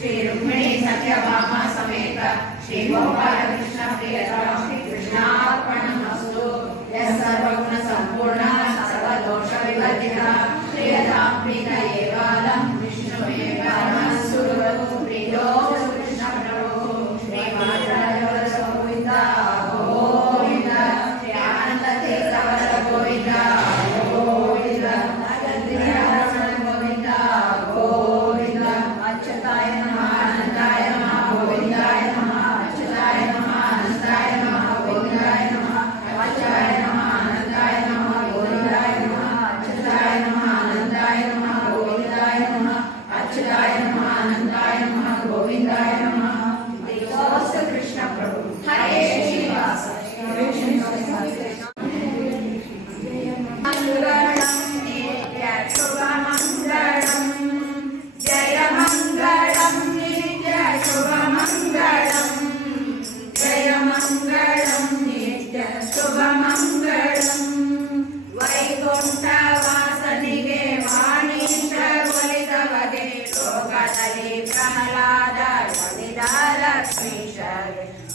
श्री रुक्मिणी सत्यभामा समेत श्री गोपाल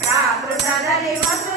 રામ પ્રસાદ લેવા